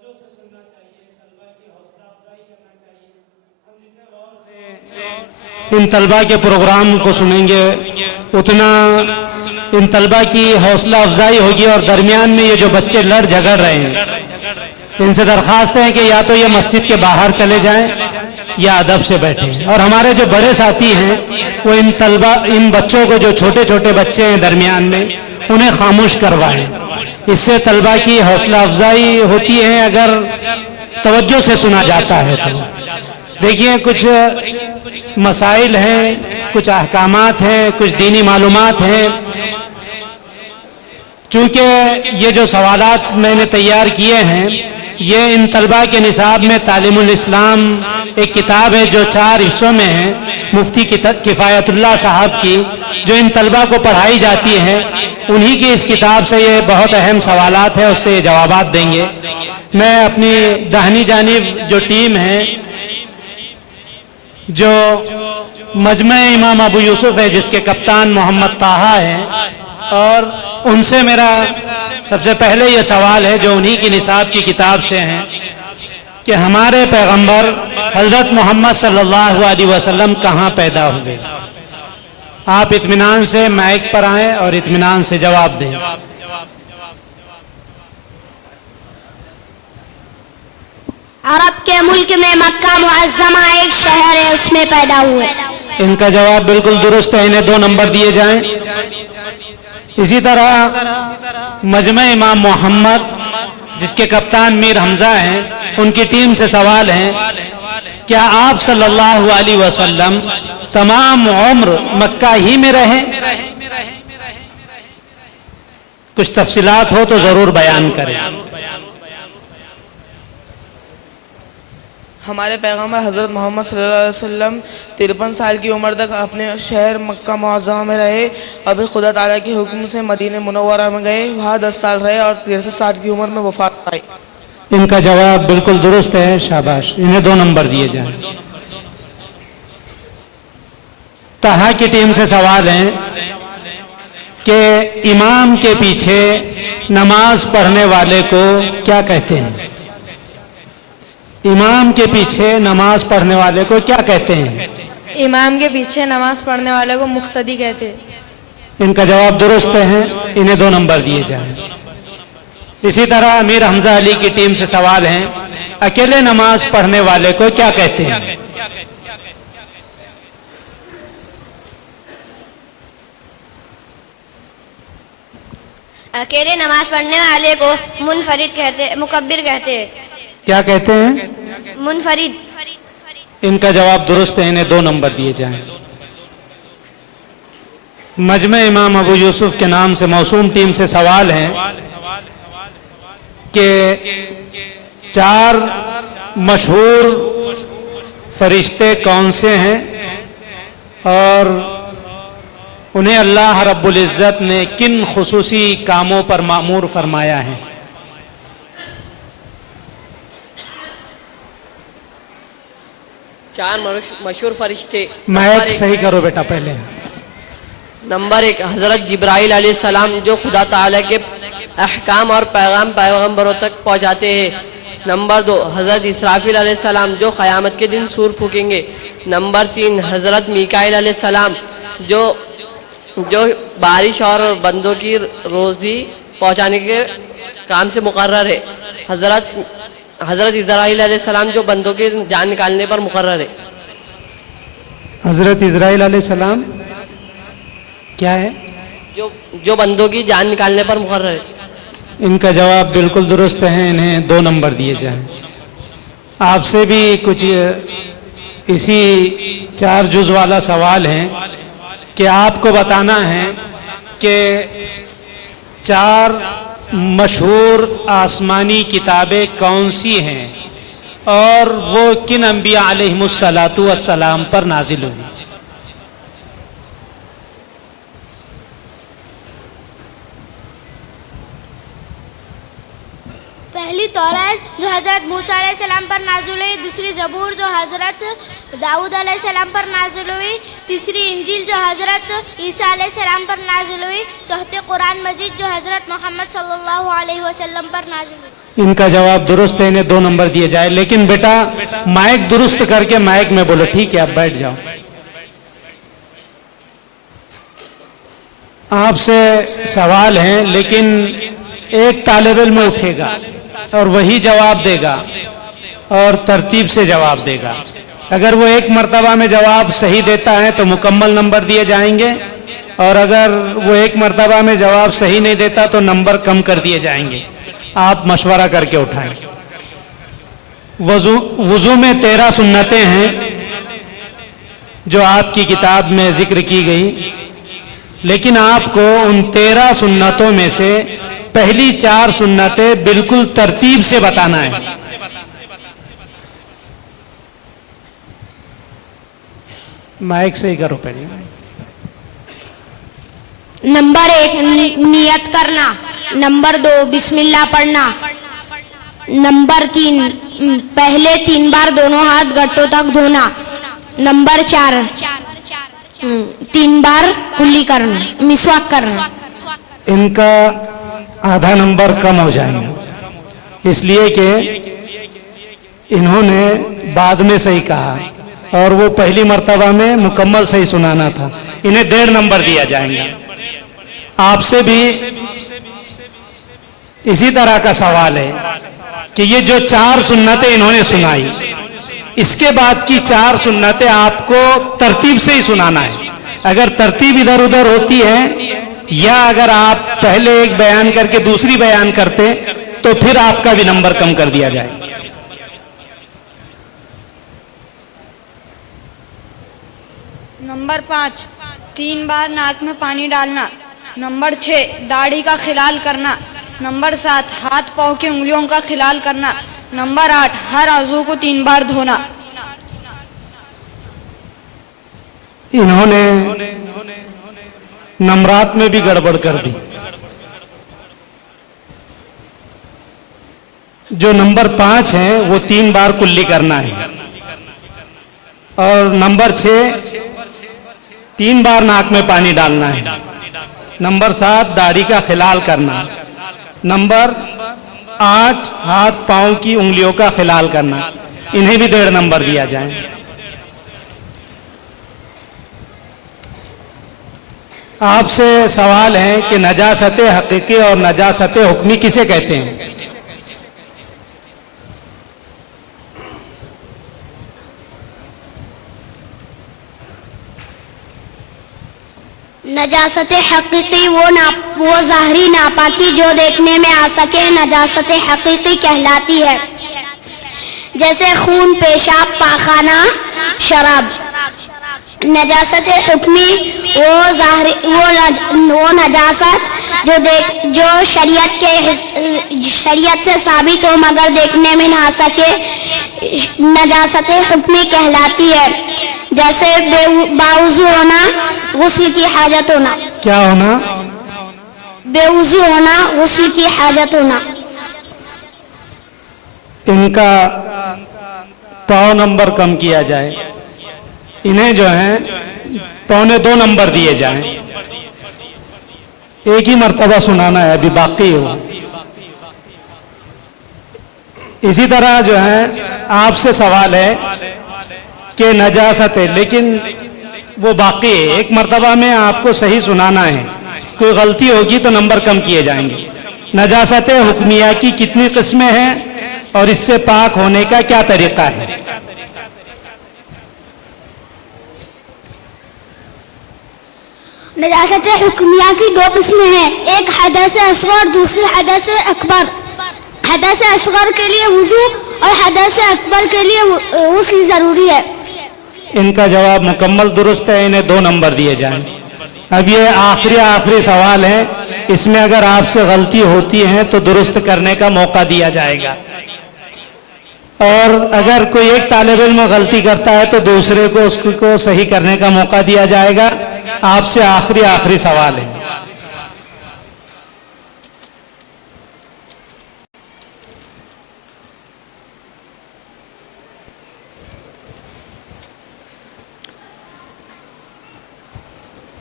توجہ سے سننا چاہیے، طلبہ کی حوصلہ افزائی کرنا چاہیے. ہم جتنے غور سے ان طلبہ کے پروگرام کو سنیں گے اتنا ان طلبہ کی حوصلہ افزائی ہوگی. اور درمیان میں یہ جو بچے لڑ جھگڑ رہے ہیں ان سے درخواست ہے کہ یا تو یہ مسجد کے باہر چلے جائیں یا ادب سے بیٹھیں. اور ہمارے جو بڑے ساتھی ہیں وہ ان بچوں کو جو چھوٹے چھوٹے بچے ہیں درمیان میں انہیں خاموش کروائیں. اس سے طلبہ کی حوصلہ افزائی ہوتی ہے اگر توجہ سے سنا جاتا ہے. تو دیکھیے کچھ مسائل ہیں، کچھ احکامات ہیں، کچھ دینی معلومات ہیں. چونکہ یہ جو سوالات میں نے تیار کیے ہیں یہ ان طلبہ کے نصاب میں تعلیم الاسلام ایک کتاب ہے جو 4 حصوں میں ہے، مفتی کفایت اللہ صاحب کی، جو ان طلبہ کو پڑھائی جاتی ہے. انہی کی اس کتاب سے یہ بہت اہم سوالات ہیں، اس سے یہ جوابات دیں گے. میں اپنی داہنی جانب جو ٹیم ہے جو مجمع امام ابو یوسف ہے جس کے کپتان محمد طاہا ہیں، اور ان سے میرا سب سے پہلے یہ سوال ہے جو انہی کی نصاب کی کتاب سے ہیں کہ ہمارے پیغمبر حضرت محمد صلی اللہ علیہ وسلم کہاں پیدا ہوئے. آپ اطمینان سے مائک پر آئیں اور اطمینان سے جواب دیں. عرب کے ملک میں مکہ معظمہ ایک شہر ہے، اس میں پیدا ہوئے. ان کا جواب بالکل درست ہے، انہیں 2 نمبر دیے جائیں. اسی طرح مجمع امام محمد جس کے کپتان میر حمزہ ہیں، ان کی ٹیم سے سوال ہے کیا آپ صلی اللہ علیہ وسلم تمام عمر مکہ ہی میں رہے؟ کچھ تفصیلات ہو تو ضرور بیان کریں. ہمارے پیغمبر حضرت محمد صلی اللہ علیہ وسلم 53 سال کی عمر تک اپنے شہر مکہ معظمہ میں رہے اور پھر خدا تعالیٰ کے حکم سے مدینہ منورہ میں گئے، وہاں 10 سال رہے اور 63 سال کی عمر میں وفات پائی. ان کا جواب بالکل درست ہے، شاباش. انہیں 2 نمبر دیے جائیں. طاہا کی ٹیم سے سوال ہے کہ امام کے پیچھے نماز پڑھنے والے کو کیا کہتے ہیں؟ امام کے پیچھے نماز پڑھنے والے کو کیا کہتے ہیں؟ امام کے پیچھے نماز پڑھنے والے کو مقتدی کہتے ہیں. ان کا جواب درست ہے، انہیں 2 نمبر دیے جائیں. اسی طرح امیر حمزہ علی کی ٹیم سے سوال ہے اکیلے نماز پڑھنے والے کو کیا کہتے ہیں؟ اکیلے نماز پڑھنے والے کو منفرد کہتے، مکبر کہتے ہیں. کیا کہتے ہیں؟ منفرد. ان کا جواب درست ہے، انہیں 2 نمبر دیے جائیں. مجمع امام ابو یوسف کے نام سے موسوم ٹیم سے سوال ہے کہ 4 مشہور فرشتے کون سے ہیں اور انہیں اللہ رب العزت نے کن خصوصی کاموں پر مأمور فرمایا ہے؟ چار مشہور فرشتے. مائک صحیح کرو بیٹا پہلے. نمبر 1 حضرت جبرائیل علیہ السلام جو خدا تعالیٰ کے احکام اور پیغام پیغمبروں تک پہنچاتے ہیں. نمبر 2 حضرت اسرافیل علیہ السلام جو قیامت کے دن سور پھونکیں گے. نمبر 3 حضرت میکائیل علیہ السلام جو بارش اور بندوں کی روزی پہنچانے کے کام سے مقرر ہے. حضرت اسرائیل علیہ السلام جو بندوں کی جان نکالنے پر مقرر ہے. حضرت اسرائیل علیہ السلام کیا ہے؟ جو بندوں کی جان نکالنے پر مقرر ہے. ان کا جواب بالکل درست ہے، انہیں 2 نمبر دیے جائیں. آپ سے بھی کچھ اسی 4 جز والا سوال ہے کہ آپ کو بتانا ہے کہ 4 مشہور آسمانی کتابیں کون سی ہیں اور وہ کن انبیاء علیہم السلام پر نازل ہوئی. پہلی توراۃ جو حضرت موسیٰ علیہ السلام پر نازل ہوئی، دوسری زبور جو حضرت داؤد علیہ السلام پر نازل ہوئی، تیسری انجیل جو حضرت عیسیٰ علیہ السلام پر نازل ہوئی، چوتھی قرآن مجید جو حضرت محمد صلی اللہ علیہ وسلم پر نازل ہوئی. ان کا جواب درست ہے, انہیں 2 نمبر دیے جائے. لیکن بیٹا مائک درست کر کے مائک میں بولو, ٹھیک ہے؟ آپ بیٹھ جاؤ. آپ سے سوال ہیں لیکن ایک طالب علم اٹھے گا اور وہی جواب دے گا اور ترتیب سے جواب دے گا. اگر وہ ایک مرتبہ میں جواب صحیح دیتا ہے تو مکمل نمبر دیے جائیں گے, اور اگر وہ ایک مرتبہ میں جواب صحیح نہیں دیتا تو نمبر کم کر دیے جائیں گے. آپ مشورہ کر کے اٹھائیں. وضو میں 13 سنتیں ہیں جو آپ کی کتاب میں ذکر کی گئی, لیکن آپ کو ان 13 سنتوں میں سے پہلی 4 سنتیں بالکل ترتیب سے بتانا ہے. مائک سے ہی کرو پہلے. نمبر 1 نیت کرنا. نمبر 2 بسم اللہ پڑھنا. نمبر 3 پہلے 3 بار دونوں ہاتھ گٹوں تک دھونا. نمبر 4 3 بار کلی کرنا, مسواک کرنا. ان کا آدھا نمبر کم ہو جائیں گے, اس لیے کہ انہوں نے بعد میں صحیح کہا اور وہ پہلی مرتبہ میں مکمل صحیح سنانا تھا. انہیں 1.5 نمبر دیا جائیں گا. آپ سے بھی اسی طرح کا سوال ہے کہ یہ جو 4 سنتیں انہوں نے سنائی, اس کے بعد کی 4 سنتیں آپ کو ترتیب سے ہی سنانا ہے. اگر ترتیب ادھر ادھر ہوتی ہے یا اگر آپ پہلے ایک بیان کر کے دوسری بیان کرتے تو پھر آپ کا بھی نمبر کم کر دیا جائے. نمبر 5 3 بار ناک میں پانی ڈالنا. نمبر 6 داڑھی کا خلال کرنا. نمبر 7 ہاتھ پاؤں کی انگلیوں کا خلال کرنا. نمبر 8 ہر عضو کو 3 بار دھونا. انہوں نے نمرات میں بھی گڑبڑ کر دی. جو نمبر 5 ہیں وہ 3 بار کلی کرنا ہے, اور نمبر 6 3 بار ناک میں پانی ڈالنا ہے. نمبر 7 داڑھی کا خلال کرنا. نمبر 8 ہاتھ پاؤں کی انگلیوں کا خلال کرنا. انہیں بھی 1.5 نمبر دیا جائے. آپ سے سوال ہے کہ نجاست حقیقی اور نجاست حکمی کسے کہتے ہیں؟ نجاست حقیقی وہ ظاہری ناپاکی جو دیکھنے میں آ سکے نجاست حقیقی کہلاتی ہے, جیسے خون, پیشاب, پاخانہ, شراب. نجاست حکمی وہ نجاست جو شریعت سے ثابت ہو مگر دیکھنے میں نہ آ سکے نجاست حکمی کہلاتی ہے, جیسے باوضو ہونا, غسل کی حاجت ہونا. کیا ہونا؟ بے وضو ہونا, غسل کی حاجت ہونا. ان کا پاؤں نمبر کم کیا جائے. انہیں جو ہیں 1.25 نمبر دیے جائیں. ایک ہی مرتبہ سنانا ہے, ابھی باقی ہو. اسی طرح جو ہے آپ سے سوال ہے کہ نجاست ہے, لیکن وہ باقی ہے. ایک مرتبہ میں آپ کو صحیح سنانا ہے, کوئی غلطی ہوگی تو نمبر کم کیے جائیں گے. نجاست حکمیہ کی کتنی قسمیں ہیں اور اس سے پاک ہونے کا کیا طریقہ ہے؟ نجاست حکمیہ کی 2 قسمیں ہیں, ایک حدث اصغر, دوسری حدث اکبر. حدث اصغر کے لیے وضو اور حدث اکبر کے لیے غسل ضروری ہے. ان کا جواب مکمل درست ہے, انہیں 2 نمبر دیے جائیں. اب یہ آخری سوال ہے, اس میں اگر آپ سے غلطی ہوتی ہے تو درست کرنے کا موقع دیا جائے گا, اور اگر کوئی ایک طالب علم غلطی کرتا ہے تو دوسرے کو اس کو صحیح کرنے کا موقع دیا جائے گا. آپ سے آخری سوال ہے.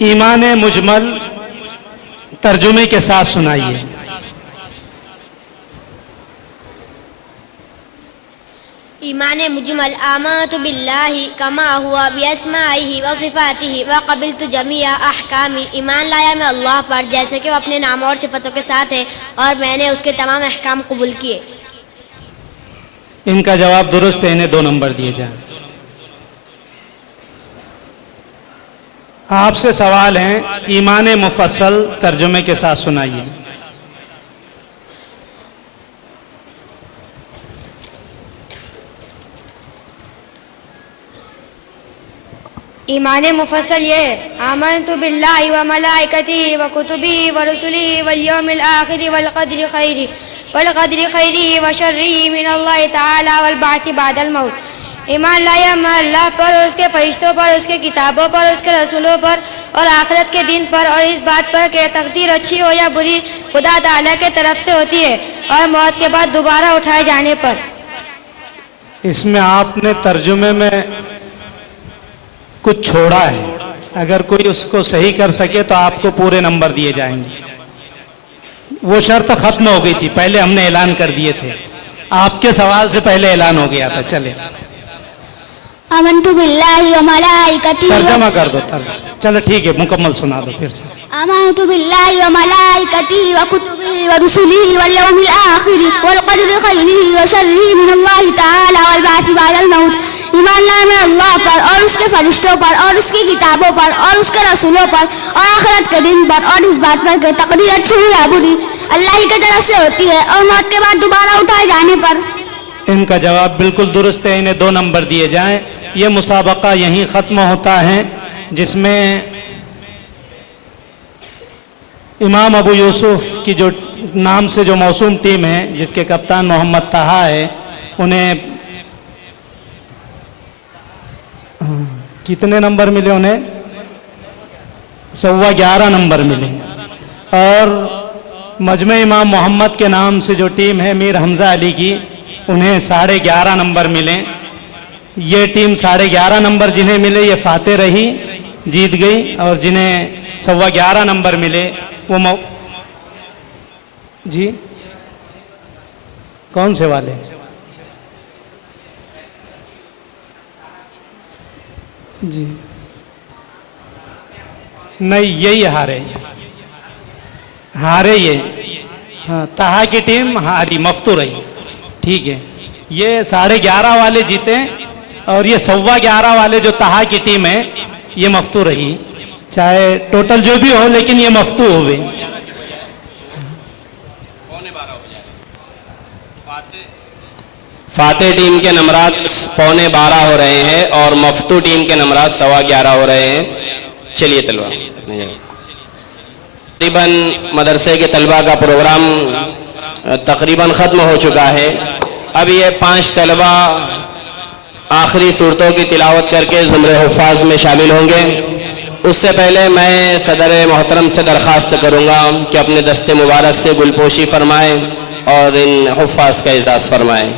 ایمان مجمل ترجمے کے ساتھ سنائیے. ایمان مجمل آمنت باللہ کما ہوا باسمائہ وصفاتہ وقبلت جمیع احکامی. ایمان لایا میں اللہ پر جیسے کہ وہ اپنے ناموں اور صفتوں کے ساتھ ہے اور میں نے اس کے تمام احکام قبول کیے. ان کا جواب درست ہے, انہیں 2 نمبر دیے جائیں. آپ سے سوال ہیں, ایمان مفصل ترجمے کے ساتھ سنائیے. ایمان مفصل یہ ہے, آمنت باللہ وملائکتہ وکتبہ ورسلہ والیوم الآخر والقدر خیرہ وشرہ من اللہ تعالی والبعث بعد الموت. ایمان لایا میں اللہ پر اور اس کے فرشتوں پر, اس کے کتابوں پر, اس کے رسولوں پر اور آخرت کے دن پر, اور اس بات پر کہ تقدیر اچھی ہو یا بری خدا تعالیٰ کے طرف سے ہوتی ہے, اور موت کے بعد دوبارہ اٹھائے جانے پر. اس میں آپ نے ترجمے میں کچھ چھوڑا ہے, اگر کوئی اس کو صحیح کر سکے تو آپ کو پورے نمبر دیے جائیں گے. وہ شرط ختم ہو گئی تھی, پہلے ہم نے اعلان کر دیے تھے, آپ کے سوال سے پہلے اعلان ہو گیا تھا. چلے آمنت باللہ وملائکتہ ترجمہ کر دو. چلو ٹھیک ہے, مکمل سنا دو پھر سے. آمنت باللہ وملائکتہ وکتبہ ورسلہ والیوم الآخر والقدر خیرہ وشرہ من اللہ تعالی والبعث بعد الموت. ایمان لایا میں اللہ پر اور اس کے فرشتوں پر اور اس کی کتابوں پر اور اس کے رسولوں پر اور آخرت کے دن پر, اور اس بات پر کہ تقدیر اچھی ہو یا بری اللہ ہی کی طرف سے ہوتی ہے, اور موت کے بعد دوبارہ اٹھائے جانے پر. ان کا جواب بالکل درست ہے, انہیں 2 نمبر دیے جائیں. یہ مسابقہ یہیں ختم ہوتا ہے, جس میں امام ابو یوسف کی جو نام سے جو موسوم ٹیم ہے, جس کے کپتان محمد طہا ہے, انہیں کتنے نمبر ملے؟ انہیں 11.25 نمبر ملے. اور مجمع امام محمد کے نام سے جو ٹیم ہے میر حمزہ علی کی, انہیں 11.5 نمبر ملے. یہ ٹیم 11.5 نمبر جنہیں ملے یہ فاتح رہی, جیت گئی, اور جنہیں 11.25 نمبر ملے وہ جی کون سے والے؟ جی نہیں, یہی ہارے یہ. ہاں, طہا کی ٹیم ہاری, مفتو رہی. ٹھیک ہے, یہ 11.5 والے جیتے, اور یہ 11.25 والے جو طہا کی ٹیم ہے یہ مفتو رہی. چاہے ٹوٹل جو بھی ہو, لیکن یہ مفتو ہوئے. فاتح ٹیم کے نمبرات 11.25 ہو رہے ہیں اور مفتو ٹیم کے نمبرات 11.25 ہو رہے ہیں. چلیے طلبہ, تقریباً مدرسے کے طلبہ کا پروگرام تقریباً ختم ہو چکا ہے. اب یہ 5 طلبہ آخری صورتوں کی تلاوت کر کے زمرے حفاظ میں شامل ہوں گے. اس سے پہلے میں صدر محترم سے درخواست کروں گا کہ اپنے دست مبارک سے گلپوشی فرمائیں اور ان حفاظ کا اعزاز فرمائیں.